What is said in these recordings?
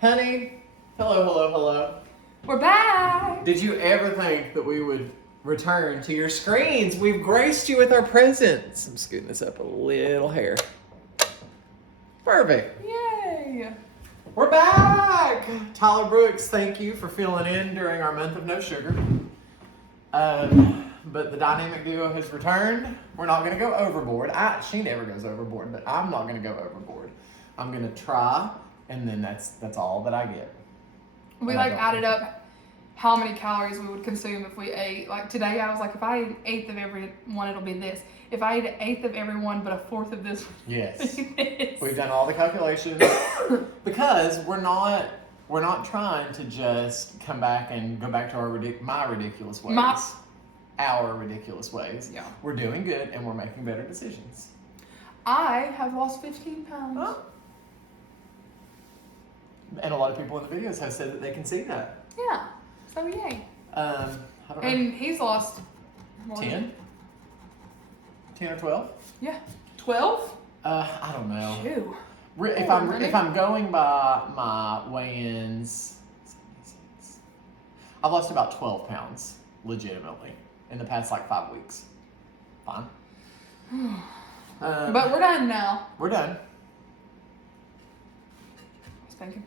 Honey, hello. We're back! Did you ever think that we would return to your screens? We've graced you with our presence. I'm scooting this up a little hair. Perfect. Yay! We're back! Tyler Brooks, thank you for filling in during our month of no sugar. But the dynamic duo has returned. We're not going to go overboard. She never goes overboard, but I'm not going to go overboard. I'm going to try, and then that's all that I get. We added up how many calories we would consume if we ate. Like today, I was like, if I ate an eighth of every one, it'll be this. If I ate an eighth of every one, but a fourth of this, yes, this. We've done all the calculations because we're not trying to just come back and go back to our ridiculous ways. Our ridiculous ways. Yeah. We're doing good and we're making better decisions. I have lost 15 pounds. Oh. And a lot of people in the videos have said that they can see that. Yeah. So yay. I don't know. And he's lost 10? 10 or 12? Yeah. 12? I don't know. Ew. If I'm going by my weigh-ins, I've lost about 12 pounds, legitimately, in the past 5 weeks. Fine. But we're done now. We're done. I was thinking.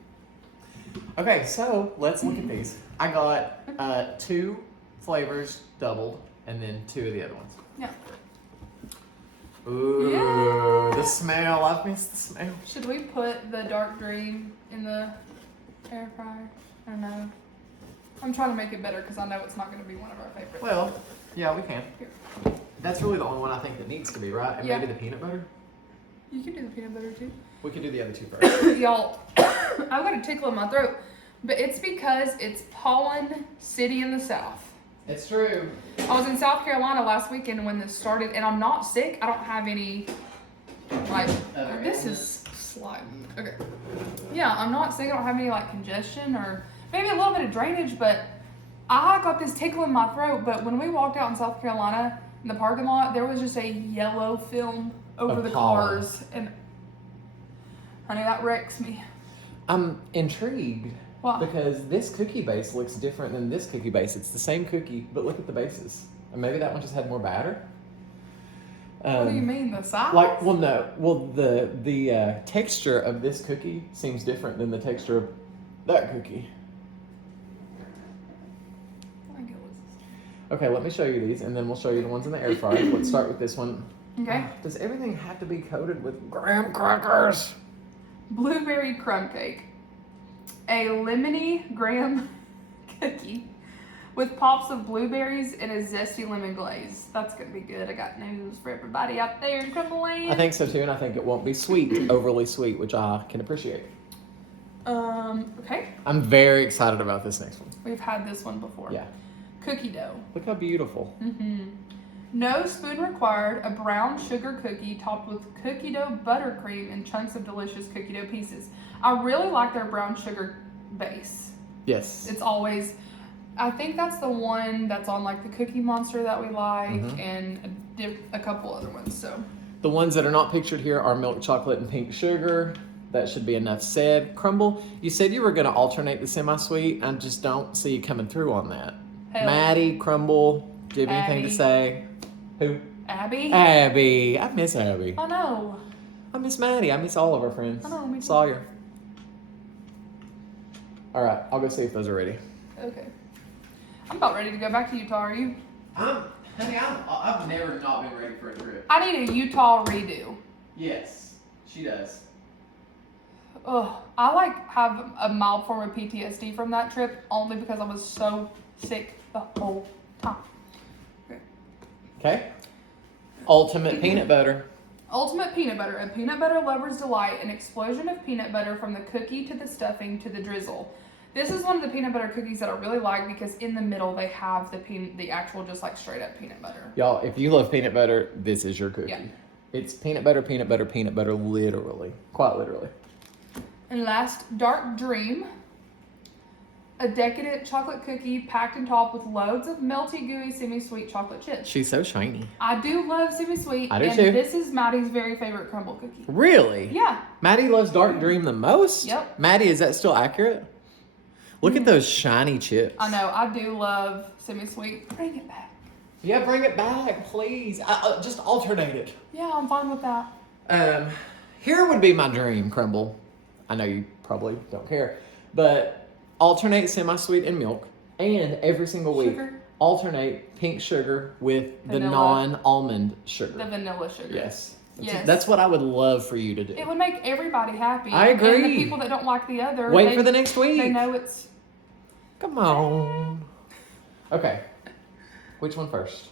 Okay, so let's look at these. I got 2 flavors doubled, and then 2 of the other ones. Yeah. Ooh, yeah. The smell. I've missed the smell. Should we put the dark green in the air fryer? I don't know. I'm trying to make it better because I know it's not going to be one of our favorites. Well, yeah, we can. Here. That's really the only one I think that needs to be, right? And maybe the peanut butter? You can do the peanut butter too. We can do the other 2 first. Y'all, I've got a tickle in my throat, but it's because it's pollen city in the South. It's true. I was in South Carolina last weekend when this started, and I'm not sick. I don't have any, this is sliding. Okay. Yeah, I'm not sick. I don't have any, congestion or maybe a little bit of drainage, but I got this tickle in my throat. But when we walked out in South Carolina in the parking lot, there was just a yellow film over the cars. And, honey, that wrecks me. I'm intrigued. Why? Because this cookie base looks different than this cookie base. It's the same cookie, but look at the bases. And maybe that one just had more batter. What do you mean, the size? The texture of this cookie seems different than the texture of that cookie. Okay, let me show you these, and then we'll show you the ones in the air fryer. Let's start with this one. Okay. Does everything have to be coated with graham crackers? Blueberry crumb cake. A lemony graham cookie with pops of blueberries and a zesty lemon glaze. That's going to be good. I got news for everybody out there in Crumble Land. I think so too, and I think it won't be sweet, overly sweet, which I can appreciate. Okay. I'm very excited about this next one. We've had this one before. Yeah. Cookie dough. Look how beautiful. Mm-hmm. No spoon required. A brown sugar cookie topped with cookie dough buttercream and chunks of delicious cookie dough pieces. I really like their brown sugar base. Yes. It's always, I think that's the one that's on the Cookie Monster that we like, and a couple other ones. So the ones that are not pictured here are milk chocolate and pink sugar. That should be enough said. Crumble, you said you were going to alternate the semi-sweet. I just don't see you coming through on that. Hell. Maddie, Crumble, do you have anything Abby. to say? Who? Abby. I miss Abby. I know. I miss Maddie. I miss all of our friends. I know, me too. Sawyer. All right, I'll go see if those are ready. Okay. I'm about ready to go back to Utah. Are you? Honey, I've never not been ready for a trip. I need a Utah redo. Yes, she does. Ugh. I have a mild form of PTSD from that trip only because I was so sick the whole time. Okay. Ultimate peanut butter. Ultimate peanut butter. A peanut butter lover's delight. An explosion of peanut butter from the cookie to the stuffing to the drizzle. This is one of the peanut butter cookies that I really like because in the middle they have the actual just straight up peanut butter. Y'all, if you love peanut butter, this is your cookie. Yeah. It's peanut butter, literally. Quite literally. And last, Dark Dream. a decadent chocolate cookie packed and topped with loads of melty, gooey, semi-sweet chocolate chips. She's so shiny. I do love semi-sweet. I do and too. This is Maddie's very favorite crumble cookie. Really? Yeah. Maddie loves Dark Dream the most? Yep. Maddie, is that still accurate? Look at those shiny chips. I know. I do love semi-sweet. Bring it back. Yeah, bring it back, please. Just alternate it. Yeah, I'm fine with that. Here would be my dream crumble. I know you probably don't care, but alternate semi-sweet and milk, and every single week Sugar? alternate pink sugar with the Vanilla. non-almond sugar. The vanilla sugar. Yes. Yes. That's what I would love for you to do. It would make everybody happy. I agree. And the people that don't like the other, Wait for the next week. They know it's. Come on. Okay. Which one first?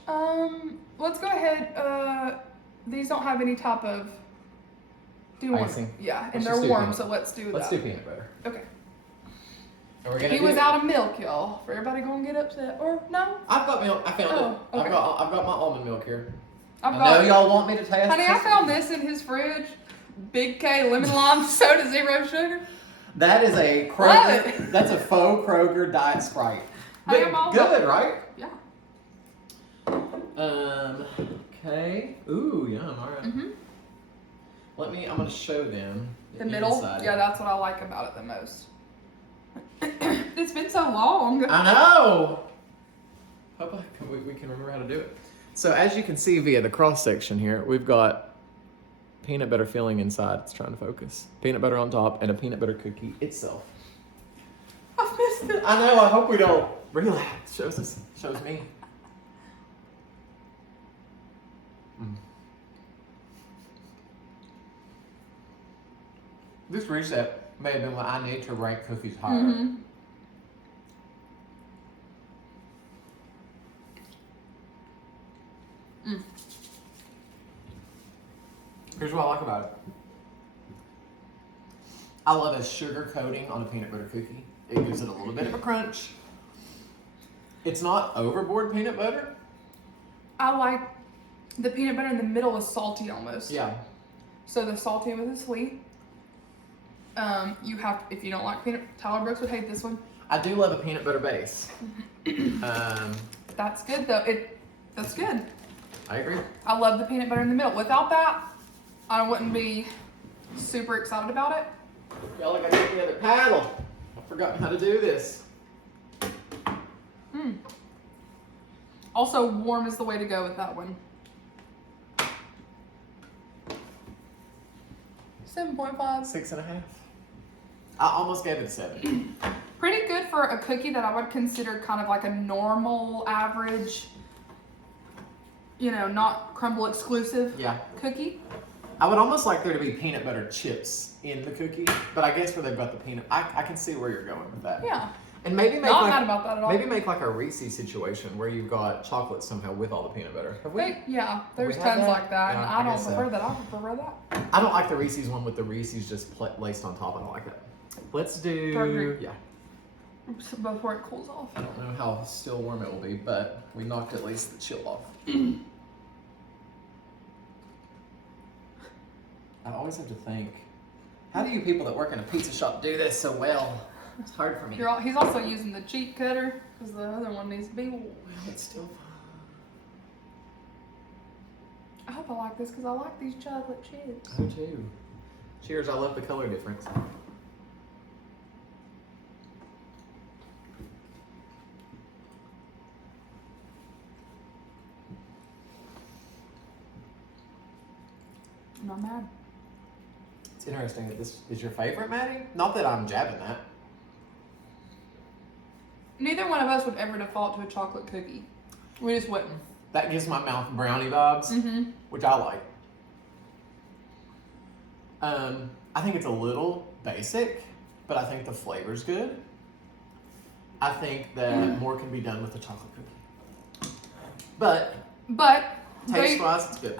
Let's go ahead. These don't have any type of. Do you want? Icing. Yeah, and Let's they're just do warm, peanut. so let's do Let's that. do peanut butter. Okay. And we're gonna He do was it. out of milk, y'all. For everybody gonna get upset, or no? I've got milk. I found Oh, it. okay. I've got my almond milk here. I've I got. know y'all want me to test. Honey, I found this in his fridge. Big K lemon lime soda, 0 sugar. That is a Love Kroger. it. That's a faux Kroger Diet Sprite. Honey, But I'm all good, about- right? Yeah. Okay. Ooh, yum. All right. Mhm. I'm gonna show them The middle. inside. Yeah, that's what I like about it the most. It's been so long. I know. Hope we can remember how to do it. So as you can see via the cross section here, we've got peanut butter filling inside. It's trying to focus. Peanut butter on top and a peanut butter cookie itself. I missed it. I know. I hope we don't relapse. Shows me. This reset may have been when I need to rank cookies higher. Mm-hmm. Mm. Here's what I like about it. I love a sugar coating on a peanut butter cookie. It gives it a little bit of a crunch. It's not overboard peanut butter. I like the peanut butter in the middle is salty almost. Yeah. So the salty with the sweet. You have, if you don't like peanut, Tyler Brooks would hate this one. I do love a peanut butter base. That's good though. That's good. I agree. I love the peanut butter in the middle. Without that, I wouldn't be super excited about it. Y'all, I gotta get the other paddle. I've forgotten how to do this. Mm. Also, warm is the way to go with that one. 7.5. 6.5. I almost gave it a 7. Pretty good for a cookie that I would consider kind of like a normal, average, not crumble exclusive Yeah. cookie. I would almost like there to be peanut butter chips in the cookie, but I guess where they've got the peanut, I can see where you're going with that. Yeah. And maybe make Not like, mad about that at all. maybe make like a Reese's situation where you've got chocolate somehow with all the peanut butter. Have we? Yeah, there's had tons that? like that, and Yeah, I I don't guess so. prefer that. I prefer that. I don't like the Reese's one with the Reese's just laced on top. I don't like that. Let's do, Dark green. yeah. Before it cools off. I don't know how still warm it will be, but we knocked at least the chill off. I always have to think, how do you people that work in a pizza shop do this so well? It's hard for me. He's also using the cheat cutter because the other one needs to be. Well, it's still fun. I hope I like this because I like these chocolate chips. I do too. Cheers, I love the color difference. I'm not mad. It's interesting that this is your favorite, Maddie. Not that I'm jabbing that. Neither one of us would ever default to a chocolate cookie. We just wouldn't. That gives my mouth brownie vibes, Mm-hmm. which I like. I think it's a little basic, but I think the flavor's good. I think that more can be done with the chocolate cookie. But taste-wise, it's good.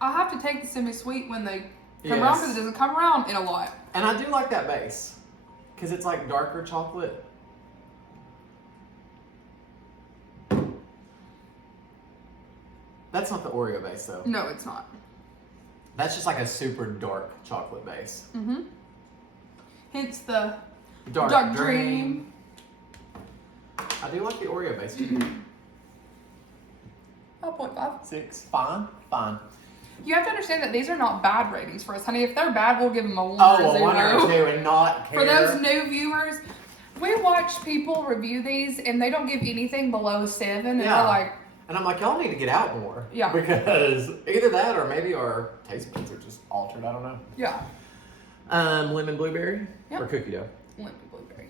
I have to take the semi-sweet when they come Yes. around because it doesn't come around in a lot. And I do like that base, because it's like darker chocolate. That's not the Oreo base though. No, it's not. That's just like a super dark chocolate base. Mm-hmm. Hence the Dark Dark Dream. I do like the Oreo based. 5.5. 6. Fine. You have to understand that these are not bad ratings for us, honey. If they're bad, we'll give them a 1 Oh, or a 0. 1 or 2 and not care. For those new viewers, we watch people review these and they don't give anything below a 7. And Yeah. they're like, and I'm like, y'all need to get out more. Yeah. Because either that or maybe our taste buds are just altered. I don't know. yeah, Lemon blueberry Yep. or cookie dough? lemon blueberry.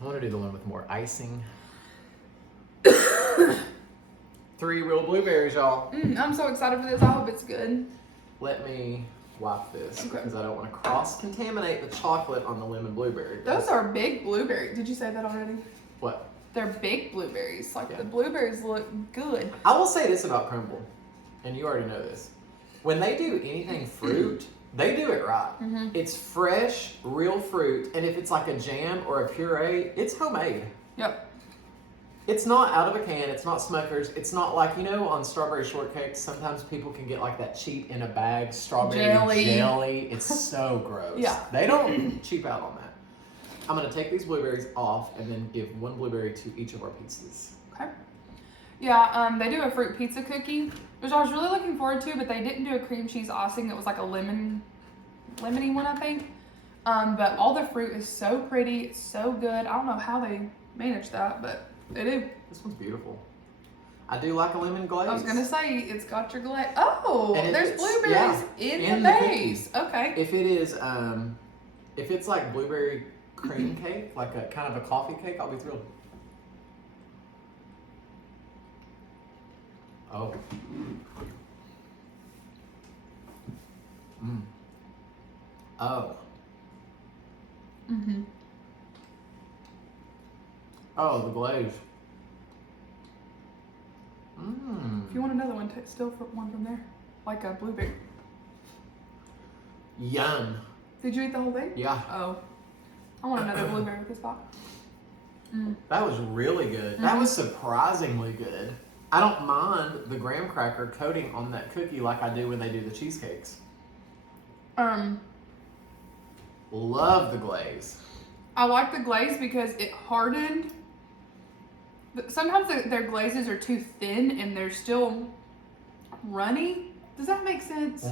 I want to do the one with more icing. 3 real blueberries, y'all. I'm so excited for this. I hope it's good. Let me wipe this Okay. because I don't want to cross-contaminate the chocolate on the lemon blueberry. Those are big blueberries. Did you say that already? What? They're big blueberries. Like Yeah. the blueberries look good. I will say this about crumble, and you already know this. When they do anything fruit, they do it right. Mhm. It's fresh, real fruit, and if it's like a jam or a puree, it's homemade. Yep. It's not out of a can, it's not Smucker's, it's not like, on strawberry shortcakes, sometimes people can get like that cheap in a bag strawberry jelly. It's so gross. Yeah. They don't cheap out on that. I'm gonna take these blueberries off and then give 1 blueberry to each of our pieces. Okay. Yeah, they do a fruit pizza cookie, which I was really looking forward to, but they didn't do a cream cheese icing. It was like a lemony one, I think. But all the fruit is so pretty, it's so good. I don't know how they managed that, but they do. This one's beautiful. I do like a lemon glaze. I was gonna say it's got your glaze. Oh, And there's it's- blueberries yeah, in the base. Okay. If it is, if it's like blueberry cream cake, like a kind of a coffee cake, I'll be thrilled. Oh. Oh. Mhm. Oh, the glaze. If you want another one, still for one from there, like a blueberry. Yum. Did you eat the whole thing? Yeah. Oh, I want another blueberry with this box. That was really good. That was surprisingly good. I don't mind the graham cracker coating on that cookie like I do when they do the cheesecakes. Love the glaze. I like the glaze because it hardened. Sometimes their glazes are too thin and they're still runny. Does that make sense?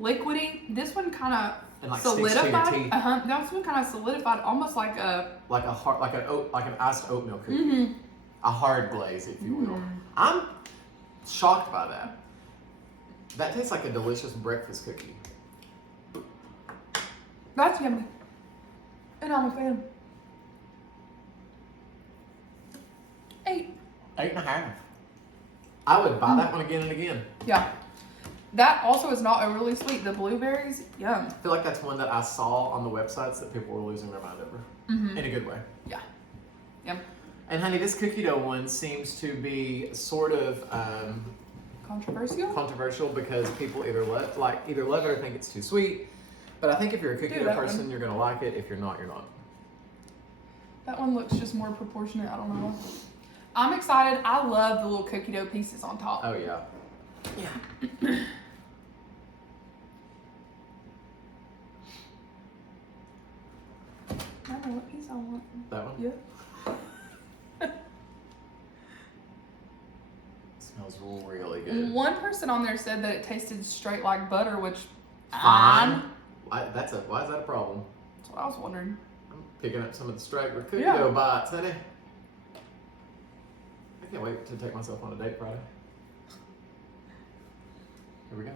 Liquidy. This one kind of And like sticks to your solidified. teeth. This one kind of solidified, almost like a. Like an iced oatmeal cookie. A hard glaze, if you will. I'm shocked by that. That tastes like a delicious breakfast cookie. That's yummy. And I'm a fan. 8. 8.5. I would buy that one again and again. Yeah. That also is not overly sweet. The blueberries, yum. I feel like that's one that I saw on the websites that people were losing their mind over. In a good way. Yeah. Yum. And honey, this cookie dough one seems to be sort of controversial because people either love it or think it's too sweet. But I think if you're a cookie dough person, you're gonna like it. If you're not, you're not. That one looks just more proportionate. I don't know. I'm excited. I love the little cookie dough pieces on top. Oh yeah. Yeah. I don't know what piece I want. That one? Yeah. Smells really good. One person on there said that it tasted straight like butter, which Fine. Why is that a problem? That's what I was wondering. I'm picking up some of the straggler cookie Yeah. dough bites, honey. I can't wait to take myself on a date Friday. Here we go.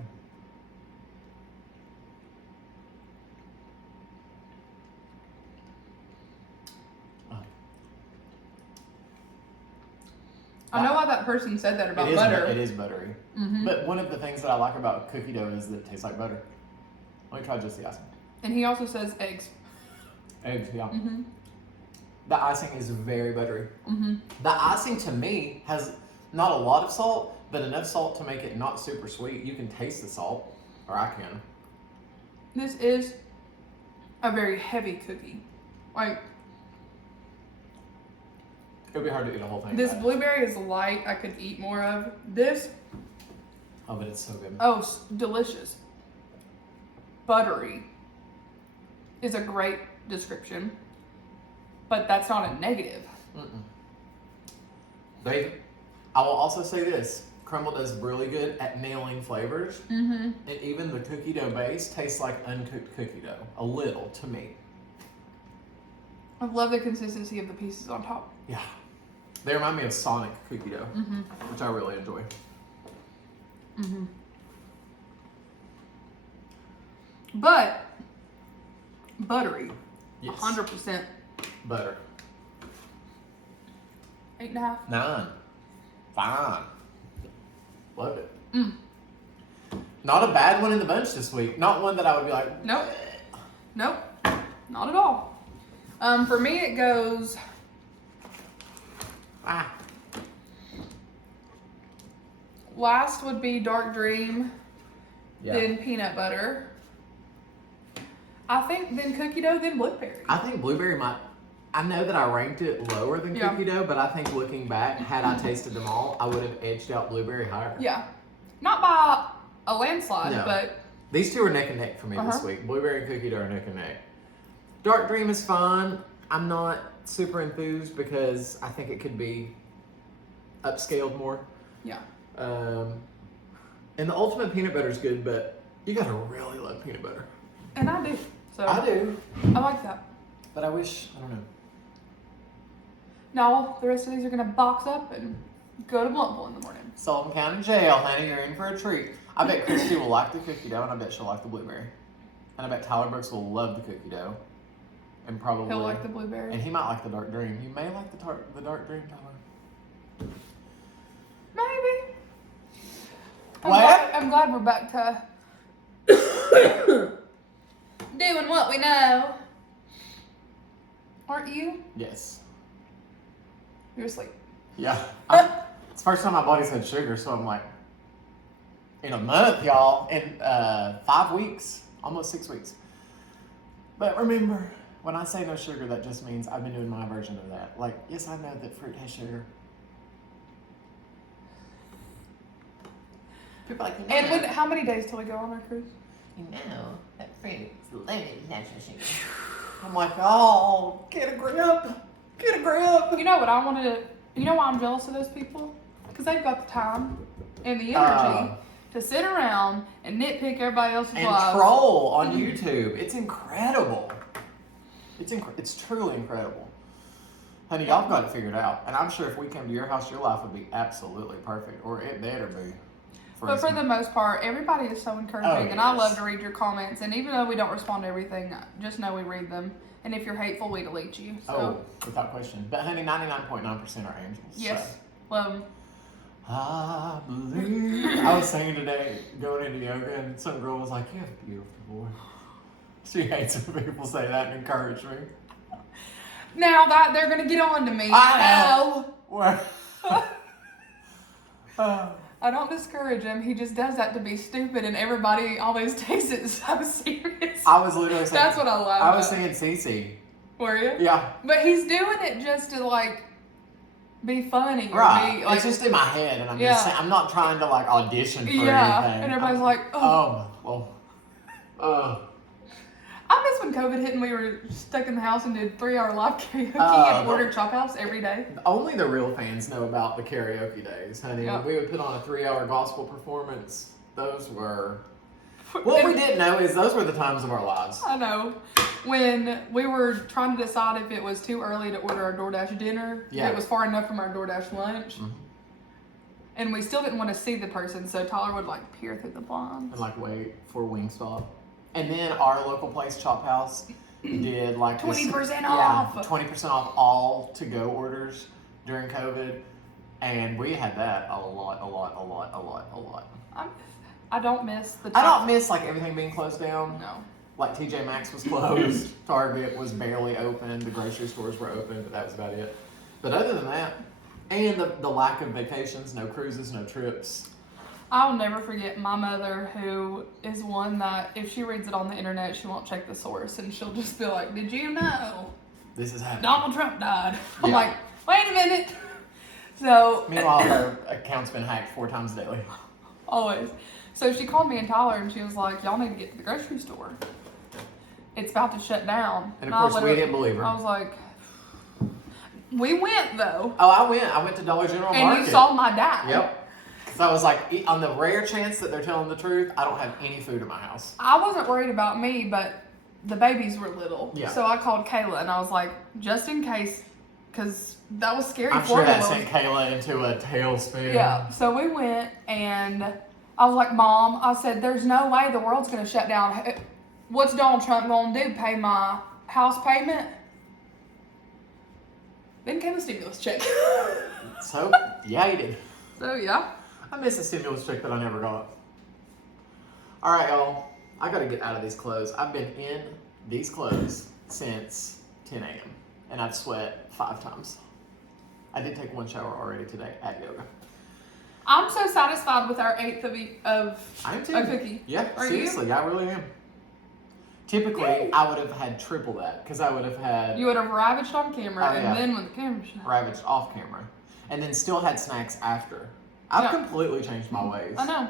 I know why that person said that about It is, butter. It is buttery. But one of the things that I like about cookie dough is that it tastes like butter. Let me try just the icing. And he also says eggs. Eggs, yeah. The icing is very buttery. The icing to me has not a lot of salt, but enough salt to make it not super sweet. You can taste the salt, or I can. This is a very heavy cookie. Like, It would be hard to eat a whole thing. this of that. blueberry is light. I could eat more of. This, Oh, but it's so good. oh, delicious. Buttery is a great description, but that's not a negative. I will also say this. Crumble does really good at nailing flavors. Mm-hmm. And even the cookie dough base tastes like uncooked cookie dough. A little, to me. I love the consistency of the pieces on top. Yeah. They remind me of Sonic cookie dough, Mm-hmm. which I really enjoy. Mm-hmm. But buttery. Yes. 100%. Butter. 8.5. 9. Fine. Loved it. Mm. Not a bad one in the bunch this week. Not one that I would be like, Nope. Nope. Not at all. For me, it goes. Last would be Dark Dream, then peanut butter. I think then cookie dough, then blueberry. I think blueberry might. I know that I ranked it lower than cookie dough, but I think looking back, had I tasted them all, I would have edged out blueberry higher. Yeah. Not by a landslide, No. but. These two are neck and neck for me this week. Blueberry and cookie dough are neck and neck. Dark Dream is fine. I'm not super enthused because I think it could be upscaled more. Yeah. And the ultimate peanut butter is good, but you gotta really love peanut butter. And I do. So I do. I like that. But I wish, I don't know. Now, the rest of these are going to box up and go to Bluntville in the morning. Sullivan County Jail, honey, you're in for a treat. I bet Christy will like the cookie dough, and I bet she'll like the blueberry. And I bet Tyler Brooks will love the cookie dough. And probably... He'll like the blueberry. And he might like the Dark Dream. He may like the Dark Dream, Tyler. Maybe. What? I'm glad we're back to doing what we know. Aren't you? Yes. You're asleep. Yeah. It's the first time my body's had sugar, so I'm like, in a month, y'all, in 5 weeks, almost 6 weeks. But remember, when I say no sugar, that just means I've been doing my version of that. Like, yes, I know that fruit has sugar. People are like, you know, And how many days till we go on our cruise? you know that fruit is loaded natural sugar. I'm like, oh, get a grip. Get a grip. You know what I wanted to... You know why I'm jealous of those people? Because they've got the time and the energy to sit around and nitpick everybody else's And lives. troll on YouTube. It's incredible. It's truly incredible. Honey, y'all got it figured out. And I'm sure if we came to your house, your life would be absolutely perfect. Or it better be. But for the most part, everybody is so encouraging, and I yes. love to read your comments. And even though we don't respond to everything, just know we read them. And if you're hateful, we delete you. So. Oh, without question. But honey, 99.9% are angels. Yes. So. Love 'em. I believe. I was singing today, going into yoga, and some girl was like, you have a beautiful voice. She hates when people say that and encourage me. Now that they're going to get on to me. I know. What? I don't discourage him. He just does that to be stupid, and everybody always takes it so serious. I was literally saying. That's what I love. I was saying Cece. Were you? Yeah. But he's doing it just to, like, be funny. Or Right. be, like, it's just in my head, and I'm Yeah. just saying, I'm not trying to, like, audition for yeah. anything. And everybody's like, oh. Well. I miss when COVID hit and we were stuck in the house and did 3-hour live karaoke and ordered chop house every day. Only the real fans know about the karaoke days, honey. Yeah. When we would put on a 3-hour gospel performance, those were... What we didn't know is those were the times of our lives. I know. When we were trying to decide if it was too early to order our DoorDash dinner, if it was far enough from our DoorDash lunch, and we still didn't want to see the person, so Tyler would, like, peer through the blinds. And, like, wait for Wingstop. And then our local place, Chop House, did, like... 20% off! Yeah, 20% off all to-go orders during COVID. And we had that a lot. I don't miss the I don't miss, like, everything being closed down. No. Like, TJ Maxx was closed. Target was barely open. The grocery stores were open, but that was about it. But other than that, and the lack of vacations, no cruises, no trips. I'll never forget my mother, who is one that if she reads it on the internet, she won't check the source, and she'll just be like, did you know This is happening. Donald Trump died? I'm Yeah. like, wait a minute. So Meanwhile, her account's been hacked 4 times daily. always. So she called me and Tyler, and she was like, y'all need to get to the grocery store. It's about to shut down. And of course, we didn't believe her. I was like, We went though. Oh, I went to Dollar General and Market. And you saw my dad. Yep. So I was like, on the rare chance that they're telling the truth, I don't have any food in my house. I wasn't worried about me, but the babies were little. Yeah. So I called Kayla and I was like, just in case, because that was scary. I'm sure that sent Kayla into a tailspin. Yeah. So we went and I was like, Mom, I said, there's no way the world's going to shut down. What's Donald Trump going to do? Pay my house payment? Then came the stimulus check. So, yeah, he did. So, yeah. I miss a stimulus check that I never got. All right, y'all. I got to get out of these clothes. I've been in these clothes since 10 a.m. and I've sweat 5 times. I did take 1 shower already today at yoga. I'm so satisfied with our 8th of I am too. a cookie. Yeah, Are seriously, you? I really am. Typically, Yay. I would have had triple that because I would have had You would have ravaged on camera, Oh, and yeah. then when the camera shut. ravaged off camera and then still had snacks after. I've Yeah. completely changed my ways. I know.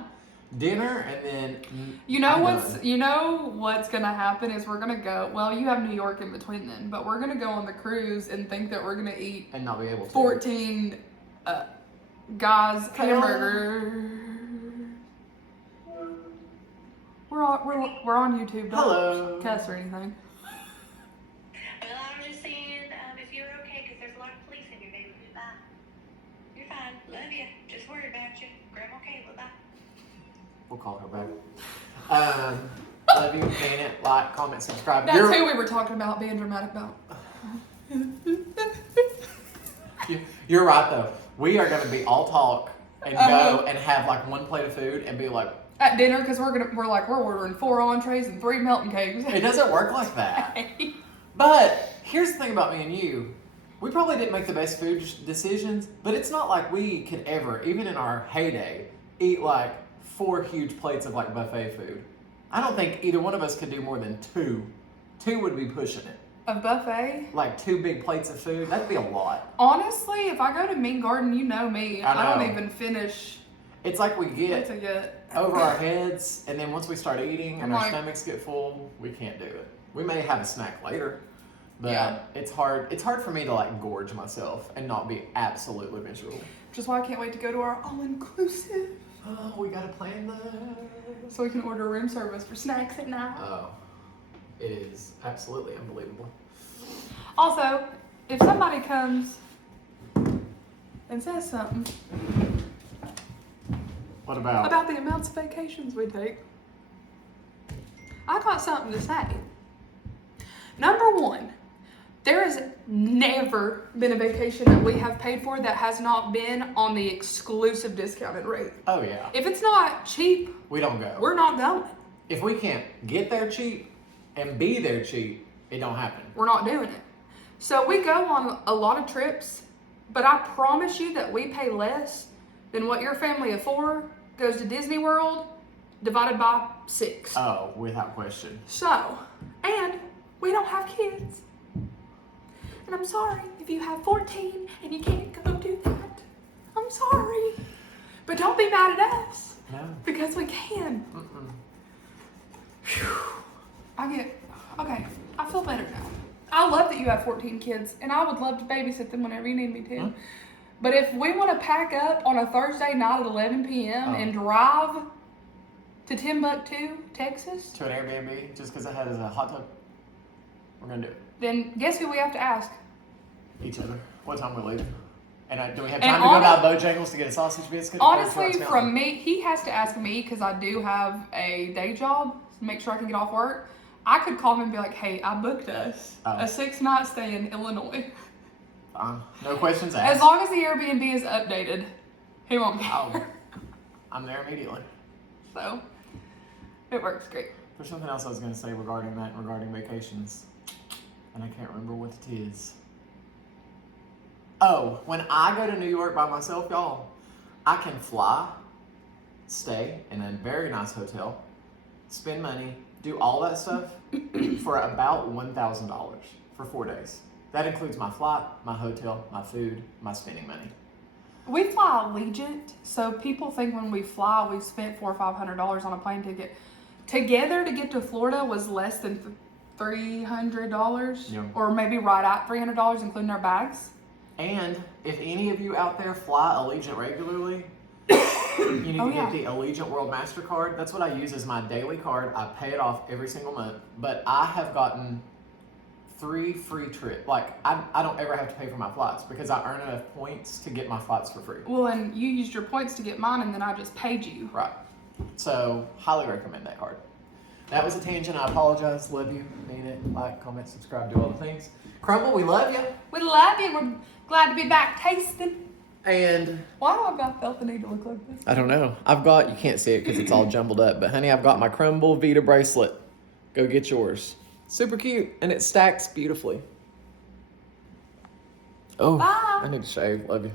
Dinner and then You know I'm what's done. you know what's gonna happen is we're gonna go. Well, you have New York in between then, but we're gonna go on the cruise and think that we're gonna eat and not be able to. 14 guys hamburger. We're on YouTube. Don't Hello. cuss or anything. Well, I'm just saying, if you're okay, because there's a lot of police in your neighborhood. Bye. You're fine. Love you. Just worried about you. Grandma Kayla. Bye. We'll call her back. Love you, mean it, like, comment, subscribe. That's who we were talking about being dramatic about. You're right though. We are gonna be all talk and go and have like 1 plate of food and be like, At dinner, because we're ordering 4 entrees and 3 melting cakes. it doesn't work like that. But here's the thing about me and you. We probably didn't make the best food decisions, but it's not like we could ever, even in our heyday, eat like 4 huge plates of like buffet food. I don't think either one of us could do more than 2. 2 would be pushing it. A buffet? Like 2 big plates of food, that'd be a lot. Honestly, if I go to Mean Garden, you know me. I know. don't even finish. It's like we get To get over our heads, and then once we start eating and I'm our like- stomachs get full, we can't do it. We may have a snack later, but Yeah. it's hard. It's hard for me to like gorge myself and not be absolutely miserable. Which is why I can't wait to go to our all-inclusive. Oh, we gotta plan that. So we can order room service for snacks at night. Oh, it is absolutely unbelievable. Also, if somebody comes and says something What about? about the amounts of vacations we take, I got something to say. Number 1, there has never been a vacation that we have paid for that has not been on the exclusive discounted rate. Oh yeah, If it's not cheap, we don't go. we're not going. If we can't get there cheap and be there cheap, it don't happen. We're not doing it. So we go on a lot of trips, but I promise you that we pay less than what your family of 4 goes to Disney World divided by 6. Oh, without question. So, and we don't have kids. And I'm sorry if you have 14 and you can't go do that. I'm sorry. But don't be mad at us No. because we can. Mm-mm. Okay, I feel better now. I love that you have 14 kids, and I would love to babysit them whenever you need me to. Huh? But if we want to pack up on a Thursday night at 11 p.m. Oh. and drive to Timbuktu, Texas, To an Airbnb just because it has a hot tub, we're gonna do it. then guess who we have to ask? Each other. What time we leave? And do we have And time to go by Bojangles to get a sausage biscuit? Honestly, from me, he has to ask me because I do have a day job to make sure I can get off work. I could call him and be like, hey, I booked us Oh. a 6-night stay in Illinois. Fine. No questions asked. As long as the Airbnb is updated, he won't care. Oh. I'm there immediately. So, it works great. There's something else I was going to say regarding that, regarding vacations. And I can't remember what it is. Oh, when I go to New York by myself, y'all, I can fly, stay in a very nice hotel, spend money, do all that stuff for about $1,000 for 4 days. That includes my flight, my hotel, my food, my spending money. We fly Allegiant, so people think when we fly, we've spent $400 or $500 on a plane ticket. Together to get to Florida was less than $300, Yeah. or maybe right at $300, including our bags. And if any of you out there fly Allegiant regularly, you need to get the Allegiant World MasterCard. That's what I use as my daily card. I pay it off every single month. But I have gotten 3 free trips. Like, I don't ever have to pay for my flights because I earn enough points to get my flights for free. Well, and you used your points to get mine, and then I just paid you. Right. So, highly recommend that card. That was a tangent. I apologize. Love you. Mean it. Like, comment, subscribe, do all the things. Crumble, we love you. We love you. We're glad to be back tasting. And why do I felt the need to look like this? I don't know. You can't see it because it's all jumbled up. But honey, I've got my Crumble Vita bracelet. Go get yours. Super cute. And it stacks beautifully. Oh, Bye. I need to shave. Love you.